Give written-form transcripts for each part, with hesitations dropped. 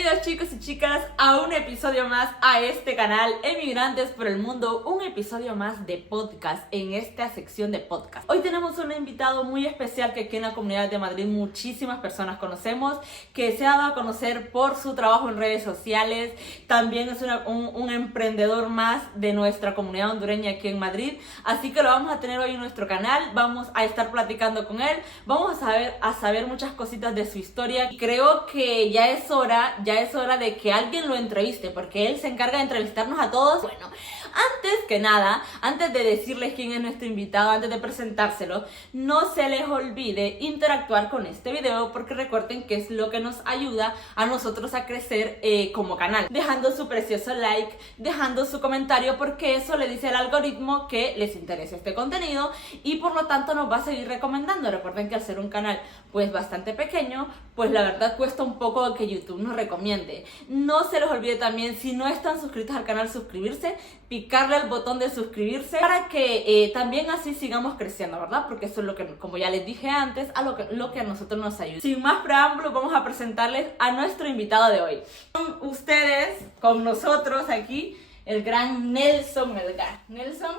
Bienvenidos chicos y chicas a un episodio más a este canal Emigrantes por el Mundo, un episodio más de podcast en esta sección de podcast. Hoy tenemos un invitado muy especial que aquí en la Comunidad de Madrid muchísimas personas conocemos, que se ha dado a conocer por su trabajo en redes sociales, también es un emprendedor más de nuestra comunidad hondureña aquí en Madrid, así que lo vamos a tener hoy en nuestro canal, vamos a estar platicando con él, vamos a saber muchas cositas de su historia. Creo que ya es hora de que alguien lo entreviste, porque él se encarga de entrevistarnos a todos. Bueno, antes que nada, antes de decirles quién es nuestro invitado, antes de presentárselo, no se les olvide interactuar con este video, porque recuerden que es lo que nos ayuda a nosotros a crecer como canal, dejando su precioso like, dejando su comentario, porque eso le dice al algoritmo que les interesa este contenido y por lo tanto nos va a seguir recomendando. Recuerden que al ser un canal pues bastante pequeño, pues la verdad cuesta un poco que YouTube nos recomiende. No se les olvide también, si no están suscritos al canal, suscribirse, picarle al botón de suscribirse para que también así sigamos creciendo, ¿verdad? Porque eso es lo que, como ya les dije antes, lo que a nosotros nos ayuda. Sin más preámbulos, vamos a presentarles a nuestro invitado de hoy. Con ustedes, con nosotros aquí, el gran Nelson Melgar. Nelson,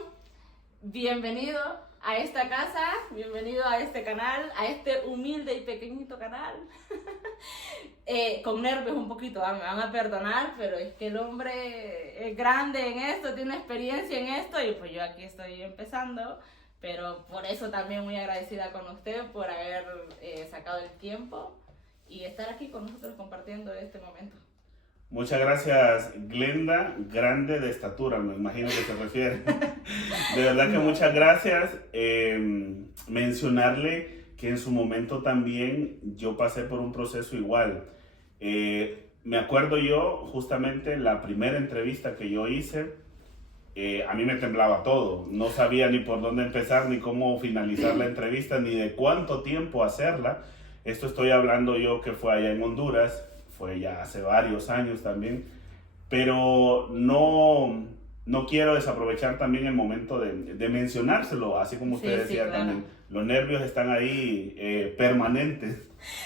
bienvenido a esta casa, bienvenido a este canal, a este humilde y pequeñito canal. Con nervios un poquito, me van a perdonar, pero es que el hombre es grande en esto, tiene experiencia en esto y pues yo aquí estoy empezando, pero por eso también muy agradecida con usted por haber sacado el tiempo y estar aquí con nosotros compartiendo este momento. Muchas gracias, Glenda, grande de estatura, me imagino que se refiere. De verdad que muchas gracias. Mencionarle que en su momento también yo pasé por un proceso igual. Me acuerdo yo, justamente la primera entrevista que yo hice, a mí me temblaba todo. No sabía ni por dónde empezar, ni cómo finalizar la entrevista, ni de cuánto tiempo hacerla. Esto estoy hablando yo que fue allá en Honduras. Fue ya hace varios años también, pero no quiero desaprovechar también el momento de mencionárselo, así como usted decía, claro. También los nervios están ahí permanentes.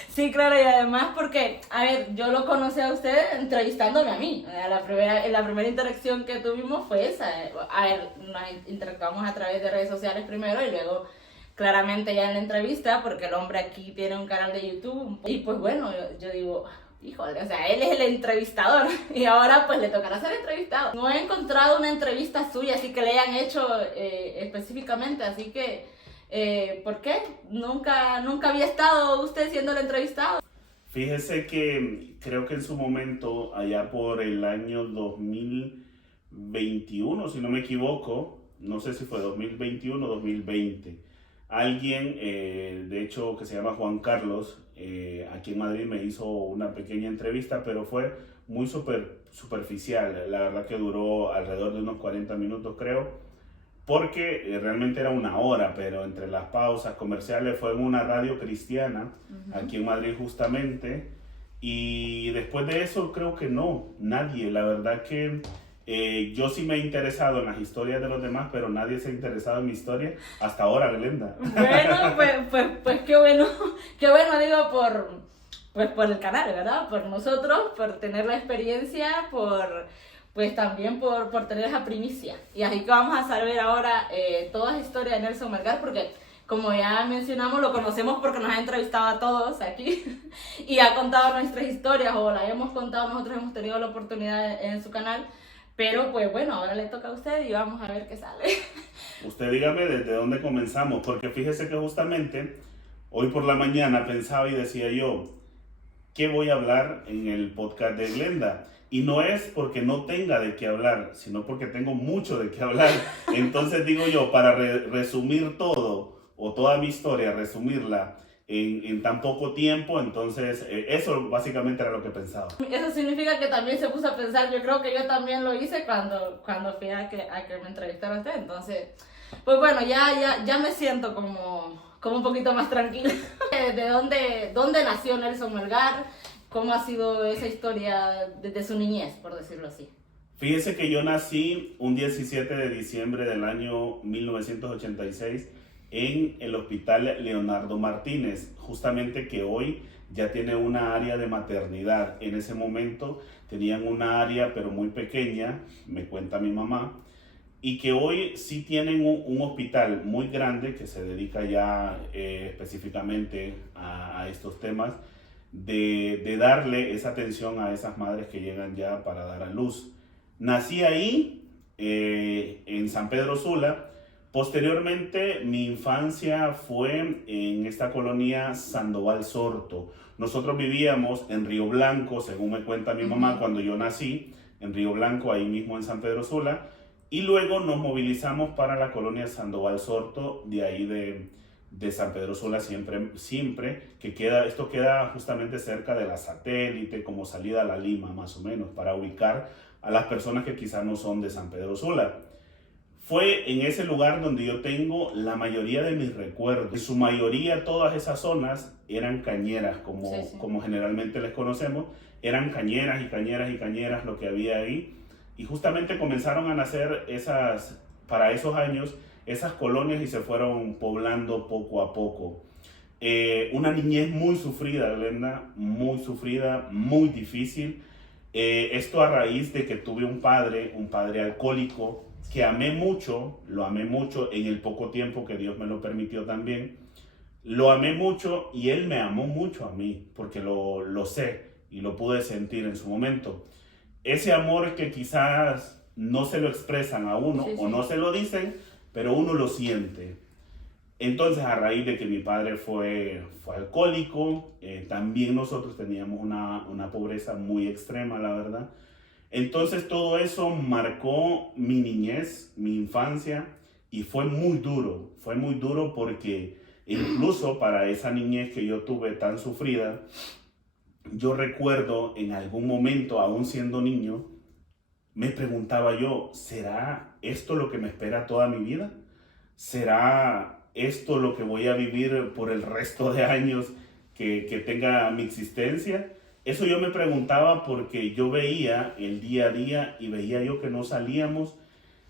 Sí, claro, y además porque, a ver, yo lo conocí a usted entrevistándome a mí, la primera interacción que tuvimos fue esa, a ver, nos interactuamos a través de redes sociales primero y luego claramente ya en la entrevista, porque el hombre aquí tiene un canal de YouTube, y pues bueno, yo digo, híjole, o sea, él es el entrevistador y ahora pues le tocará ser entrevistado. No he encontrado una entrevista suya así que le hayan hecho específicamente, así que, ¿por qué? Nunca había estado usted siendo el entrevistado. Fíjese que creo que en su momento, allá por el año 2021, si no me equivoco, no sé si fue 2021 o 2020, alguien, de hecho, que se llama Juan Carlos, aquí en Madrid me hizo una pequeña entrevista, pero fue muy superficial. La verdad que duró alrededor de unos 40 minutos, creo, porque realmente era una hora, pero entre las pausas comerciales fue en una radio cristiana, aquí en Madrid justamente, y después de eso creo que no, nadie. La verdad que yo sí me he interesado en las historias de los demás, pero nadie se ha interesado en mi historia hasta ahora, Glenda. Bueno, pues qué bueno digo por el canal, ¿verdad? Por nosotros, por tener la experiencia, pues también por tener esa primicia. Y así que vamos a saber ahora toda la historia de Nelson Melgar, porque como ya mencionamos, lo conocemos porque nos ha entrevistado a todos aquí y ha contado nuestras historias, o las hemos contado, nosotros hemos tenido la oportunidad en su canal. Pero pues bueno, ahora le toca a usted y vamos a ver qué sale. Usted dígame desde dónde comenzamos, porque fíjese que justamente hoy por la mañana pensaba y decía yo, ¿qué voy a hablar en el podcast de Glenda? Y no es porque no tenga de qué hablar, sino porque tengo mucho de qué hablar. Entonces digo yo, para resumir todo, o toda mi historia, resumirla en tan poco tiempo, entonces eso básicamente era lo que pensaba. Eso significa que también se puso a pensar, yo creo que yo también lo hice cuando fui a que me entrevistara a usted, entonces, pues bueno, ya me siento como un poquito más tranquila. ¿De dónde nació Nelson Melgar? ¿Cómo ha sido esa historia desde su niñez, por decirlo así? Fíjese que yo nací un 17 de diciembre del año 1986 en el Hospital Leonardo Martínez, justamente que hoy ya tiene una área de maternidad. En ese momento tenían una área pero muy pequeña, me cuenta mi mamá, y que hoy sí tienen un hospital muy grande que se dedica ya específicamente a estos temas de darle esa atención a esas madres que llegan ya para dar a luz. Nací ahí, en San Pedro Sula. Posteriormente, mi infancia fue en esta colonia Sandoval Sorto. Nosotros vivíamos en Río Blanco, según me cuenta mi mamá, cuando yo nací, en Río Blanco, ahí mismo en San Pedro Sula, y luego nos movilizamos para la colonia Sandoval Sorto, de ahí de San Pedro Sula, siempre que esto queda justamente cerca de la Satélite, como salida a la Lima, más o menos, para ubicar a las personas que quizás no son de San Pedro Sula. Fue en ese lugar donde yo tengo la mayoría de mis recuerdos. En su mayoría, todas esas zonas eran cañeras, como generalmente les conocemos. Eran cañeras y cañeras y cañeras lo que había ahí. Y justamente comenzaron a nacer para esos años, esas colonias y se fueron poblando poco a poco. Una niñez muy sufrida, Glenda, muy sufrida, muy difícil. Esto a raíz de que tuve un padre alcohólico, que amé mucho, lo amé mucho en el poco tiempo que Dios me lo permitió también. Lo amé mucho y él me amó mucho a mí, porque lo sé y lo pude sentir en su momento. Ese amor que quizás no se lo expresan a uno o no se lo dicen, pero uno lo siente. Entonces, a raíz de que mi padre fue alcohólico, también nosotros teníamos una pobreza muy extrema, la verdad. Entonces todo eso marcó mi niñez, mi infancia, y fue muy duro porque incluso para esa niñez que yo tuve tan sufrida, yo recuerdo en algún momento, aún siendo niño, me preguntaba yo, ¿será esto lo que me espera toda mi vida? ¿Será esto lo que voy a vivir por el resto de años que tenga mi existencia? Eso yo me preguntaba porque yo veía el día a día y veía yo que no salíamos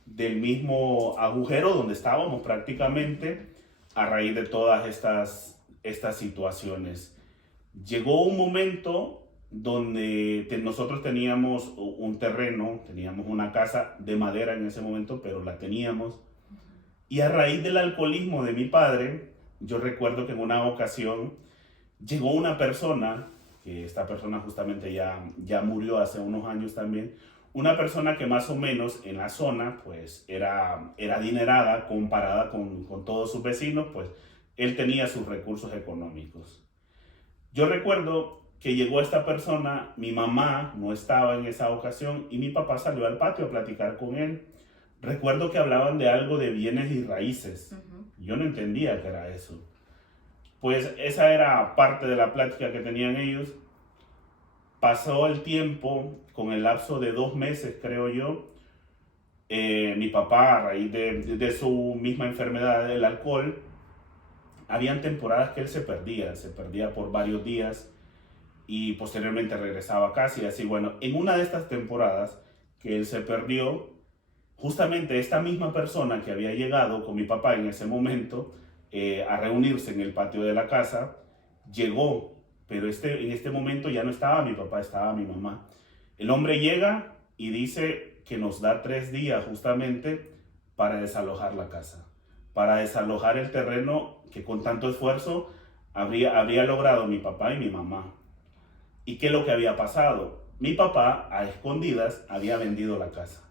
del mismo agujero donde estábamos prácticamente a raíz de todas estas situaciones. Llegó un momento donde nosotros teníamos un terreno, teníamos una casa de madera en ese momento, pero la teníamos. Y a raíz del alcoholismo de mi padre, yo recuerdo que en una ocasión llegó una persona, que esta persona justamente ya murió hace unos años también, una persona que más o menos en la zona pues era adinerada comparada con todos sus vecinos, pues él tenía sus recursos económicos. Yo recuerdo que llegó esta persona, mi mamá no estaba en esa ocasión y mi papá salió al patio a platicar con él. Recuerdo que hablaban de algo de bienes y raíces. Yo no entendía qué era eso. Pues esa era parte de la plática que tenían ellos. Pasó el tiempo, con el lapso de 2 meses, creo yo. Mi papá, a raíz de su misma enfermedad del alcohol, habían temporadas que él se perdía por varios días y posteriormente regresaba a casa y así. Bueno, en una de estas temporadas que él se perdió, justamente esta misma persona que había llegado con mi papá en ese momento a reunirse en el patio de la casa, llegó, pero en este momento ya no estaba mi papá, estaba mi mamá. El hombre llega y dice que nos da 3 días justamente para desalojar la casa, para desalojar el terreno que con tanto esfuerzo habría logrado mi papá y mi mamá. ¿Y qué es lo que había pasado? Mi papá, a escondidas, había vendido la casa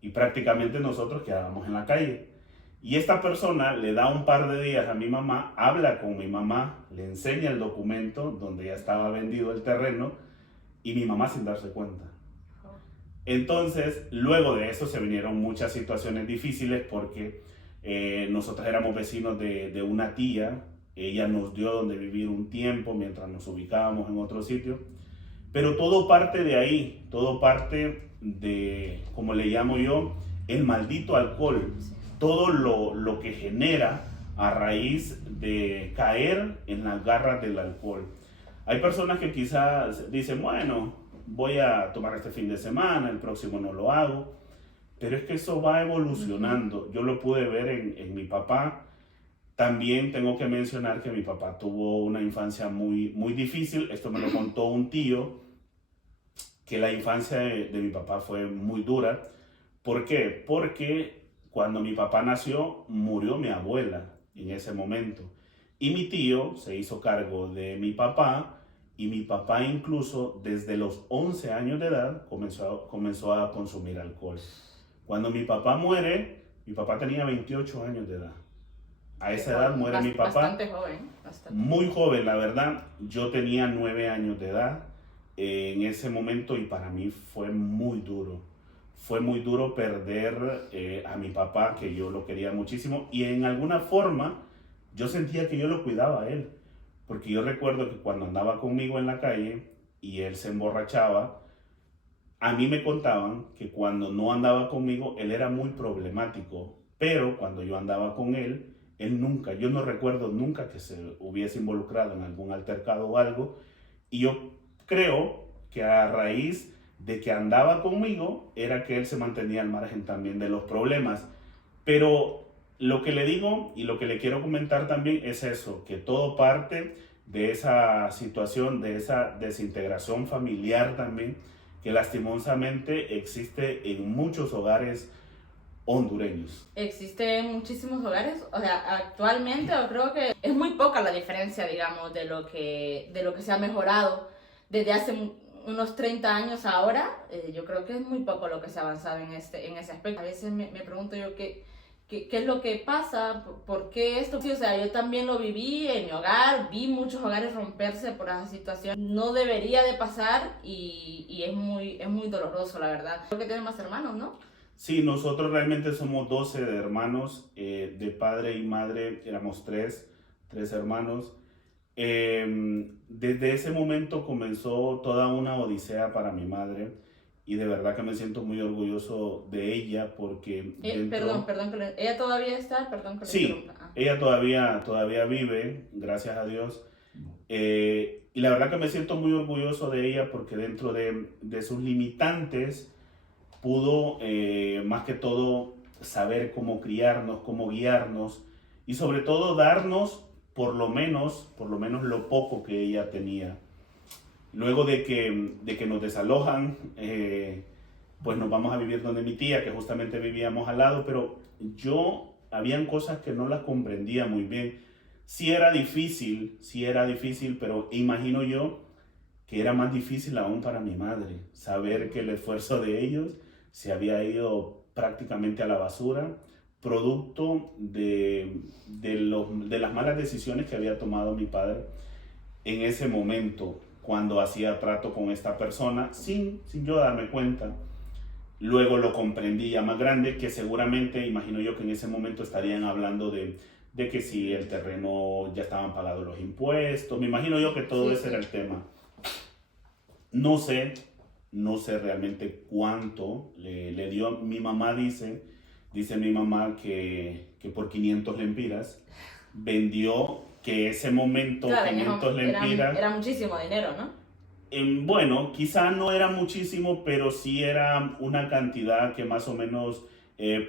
y prácticamente nosotros quedábamos en la calle. Y esta persona le da un par de días a mi mamá, habla con mi mamá, le enseña el documento donde ya estaba vendido el terreno y mi mamá sin darse cuenta. Entonces, luego de eso se vinieron muchas situaciones difíciles porque nosotros éramos vecinos de una tía. Ella nos dio donde vivir un tiempo mientras nos ubicábamos en otro sitio. Pero todo parte de ahí, todo parte de, como le llamo yo, el maldito alcohol. Todo lo que genera a raíz de caer en las garras del alcohol. Hay personas que quizás dicen, bueno, voy a tomar este fin de semana, el próximo no lo hago. Pero es que eso va evolucionando. Yo lo pude ver en mi papá. También tengo que mencionar que mi papá tuvo una infancia muy difícil. Esto me lo contó un tío, que la infancia de mi papá fue muy dura. ¿Por qué? Porque cuando mi papá nació, murió mi abuela en ese momento. Y mi tío se hizo cargo de mi papá, y mi papá incluso desde los 11 años de edad comenzó a consumir alcohol. Cuando mi papá muere, mi papá tenía 28 años de edad. A esa edad muere mi papá. Bastante joven. Bastante. Muy joven, la verdad. Yo tenía 9 años de edad en ese momento, y para mí fue muy duro. Fue muy duro perder a mi papá, que yo lo quería muchísimo, y en alguna forma yo sentía que yo lo cuidaba a él. Porque yo recuerdo que cuando andaba conmigo en la calle y él se emborrachaba, a mí me contaban que cuando no andaba conmigo, él era muy problemático, pero cuando yo andaba con él nunca, yo no recuerdo nunca que se hubiese involucrado en algún altercado o algo, y yo creo que a raíz de que andaba conmigo, era que él se mantenía al margen también de los problemas. Pero lo que le digo y lo que le quiero comentar también es eso, que todo parte de esa situación, de esa desintegración familiar también, que lastimosamente existe en muchos hogares hondureños. Existen muchísimos hogares, o sea, actualmente yo creo que es muy poca la diferencia, digamos, de lo que se ha mejorado desde hace unos 30 años ahora. Yo creo que es muy poco lo que se ha avanzado en ese aspecto. A veces me pregunto yo qué es lo que pasa, por qué esto. Sí, o sea, yo también lo viví en mi hogar, vi muchos hogares romperse por esa situación. No debería de pasar, y es muy doloroso, la verdad. Creo que tienen más hermanos, ¿no? Sí, nosotros realmente somos 12 de hermanos, de padre y madre éramos tres hermanos. Desde ese momento comenzó toda una odisea para mi madre, y de verdad que me siento muy orgulloso de ella porque... Perdón, ella todavía está, perdón que le interrumpa. Sí, ella todavía vive, gracias a Dios. Y la verdad que me siento muy orgulloso de ella porque dentro de sus limitantes pudo más que todo saber cómo criarnos, cómo guiarnos, y sobre todo darnos por lo menos lo poco que ella tenía. Luego de que nos desalojan, pues nos vamos a vivir donde mi tía, que justamente vivíamos al lado, pero habían cosas que no las comprendía muy bien. Sí era difícil, pero imagino yo que era más difícil aún para mi madre, saber que el esfuerzo de ellos se había ido prácticamente a la basura, producto de las malas decisiones que había tomado mi padre en ese momento, cuando hacía trato con esta persona, sin yo darme cuenta. Luego lo comprendí ya más grande, que seguramente, imagino yo que en ese momento estarían hablando de que si el terreno ya estaban pagados los impuestos, me imagino yo que todo ese era el tema. No sé realmente cuánto le dio. Mi mamá dice mi mamá que por 500 lempiras vendió, que ese momento, claro, 500 lempiras... Era muchísimo dinero, ¿no? Bueno, quizá no era muchísimo, pero sí era una cantidad que más o menos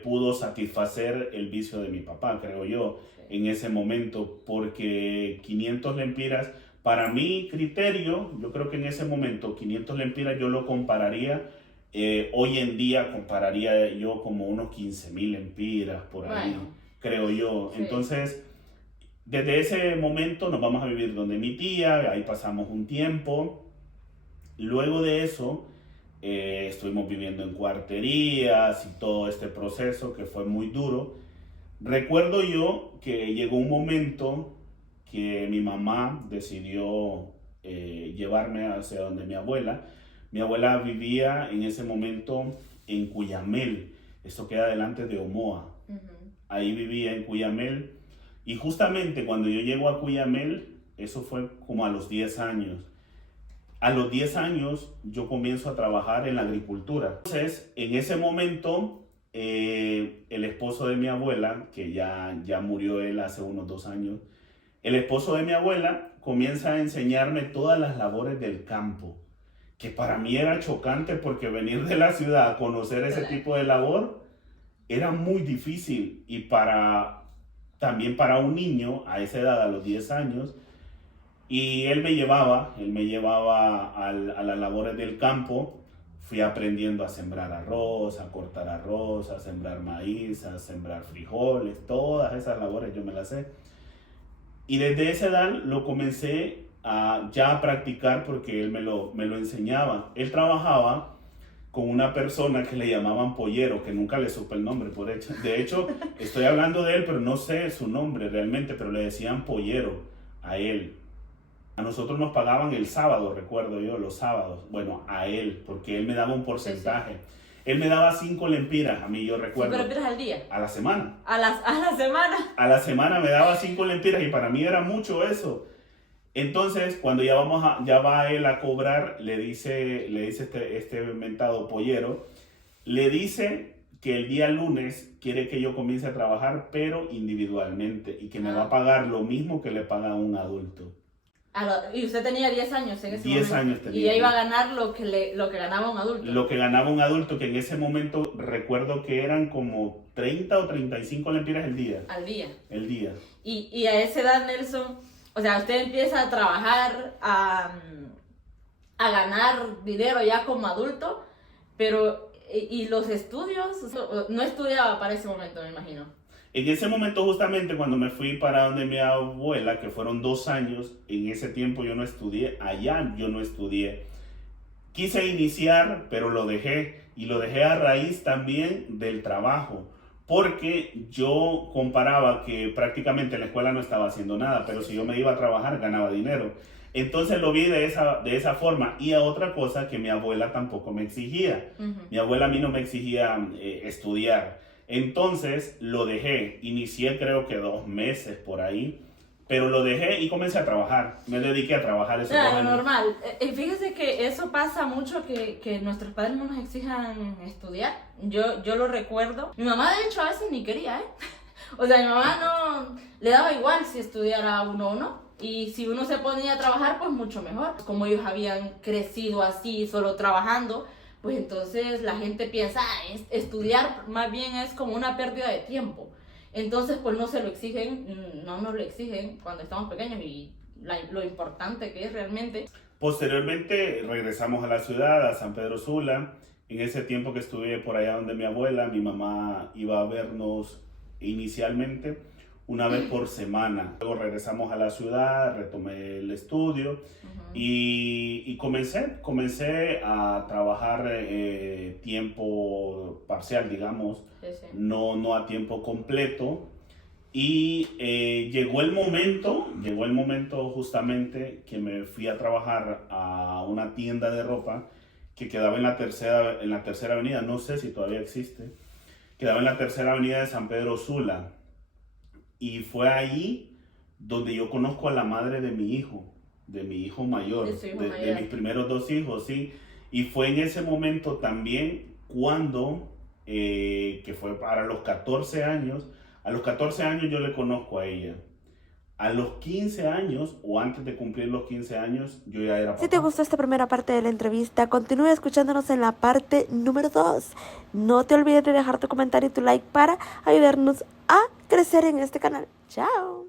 pudo satisfacer el vicio de mi papá, creo yo, en ese momento, porque 500 lempiras... Para mi criterio, yo creo que en ese momento 500 lempiras yo lo compararía, hoy en día compararía yo como unos 15,000 lempiras por ahí, bueno, creo yo. Sí. Entonces, desde ese momento nos vamos a vivir donde mi tía, ahí pasamos un tiempo. Luego de eso, estuvimos viviendo en cuarterías y todo este proceso que fue muy duro. Recuerdo yo que llegó un momento que mi mamá decidió llevarme hacia donde mi abuela. Mi abuela vivía en ese momento en Cuyamel, esto queda delante de Omoa. Ahí vivía en Cuyamel, y justamente cuando yo llego a Cuyamel, eso fue como a los 10 años. A los 10 años yo comienzo a trabajar en la agricultura. Entonces, en ese momento, el esposo de mi abuela, que ya murió él hace unos 2 años, el esposo de mi abuela comienza a enseñarme todas las labores del campo, que para mí era chocante porque venir de la ciudad a conocer ese tipo de labor era muy difícil, y para también para un niño a esa edad, a los 10 años, y él me llevaba a las labores del campo. Fui aprendiendo a sembrar arroz, a cortar arroz, a sembrar maíz, a sembrar frijoles, todas esas labores yo me las sé. Y desde esa edad lo comencé ya a practicar porque él me lo enseñaba. Él trabajaba con una persona que le llamaban Pollero, que nunca le supe el nombre, de hecho, estoy hablando de él, pero no sé su nombre realmente, pero le decían Pollero a él. A nosotros nos pagaban el sábado, recuerdo yo, los sábados. Bueno, a él, porque él me daba un porcentaje. Sí, sí. Él me daba 5 lempiras, a mí yo recuerdo. ¿5 lempiras al día? A la semana. ¿A la semana? A la semana me daba 5 lempiras y para mí era mucho eso. Entonces, cuando ya va él a cobrar, le dice este mentado Pollero, le dice que el día lunes quiere que yo comience a trabajar, pero individualmente, y que me va a pagar lo mismo que le paga a un adulto. Y usted tenía 10 años en ese momento. 10 años tenía. Y ya iba a ganar lo que ganaba un adulto. Lo que ganaba un adulto, que en ese momento recuerdo que eran como 30 o 35 lempiras el día. Al día. El día. Y a esa edad, Nelson, o sea, usted empieza a trabajar, a ganar dinero ya como adulto, pero ¿y los estudios? No estudiaba para ese momento, me imagino. En ese momento, justamente cuando me fui para donde mi abuela, que fueron 2 años, en ese tiempo yo no estudié, allá yo no estudié. Quise iniciar, pero lo dejé, y lo dejé a raíz también del trabajo, porque yo comparaba que prácticamente la escuela no estaba haciendo nada, pero si yo me iba a trabajar ganaba dinero. Entonces lo vi de esa forma. Y a otra cosa que mi abuela tampoco me exigía. Mi abuela a mí no me exigía estudiar. Entonces lo dejé, inicié creo que 2 meses por ahí, pero lo dejé y comencé a trabajar, me dediqué a trabajar esos 2 años. Normal, fíjese que eso pasa mucho, que nuestros padres no nos exijan estudiar, yo lo recuerdo, mi mamá de hecho a veces ni quería, o sea, mi mamá no, le daba igual si estudiara uno o no, y si uno se ponía a trabajar pues mucho mejor, como ellos habían crecido así, solo trabajando, pues entonces la gente piensa, estudiar más bien es como una pérdida de tiempo. Entonces, pues no se lo exigen, no nos lo exigen cuando estamos pequeños y lo importante que es realmente. Posteriormente regresamos a la ciudad, a San Pedro Sula. En ese tiempo que estuve por allá donde mi abuela, mi mamá iba a vernos inicialmente una vez por semana. Luego regresamos a la ciudad, retomé el estudio y comencé a trabajar tiempo parcial, digamos, no a tiempo completo. Y llegó el momento justamente que me fui a trabajar a una tienda de ropa que quedaba en la tercera avenida, no sé si todavía existe, quedaba en la tercera avenida de San Pedro Sula. Y fue ahí donde yo conozco a la madre de mi hijo mayor, de mis primeros 2 hijos, sí. Y fue en ese momento también cuando, que fue para los 14 años, a los 14 años yo le conozco a ella. A los 15 años, o antes de cumplir los 15 años, yo ya era papá. Si te gustó esta primera parte de la entrevista, continúa escuchándonos en la parte número 2. No te olvides de dejar tu comentario y tu like para ayudarnos a crecer en este canal. ¡Chao!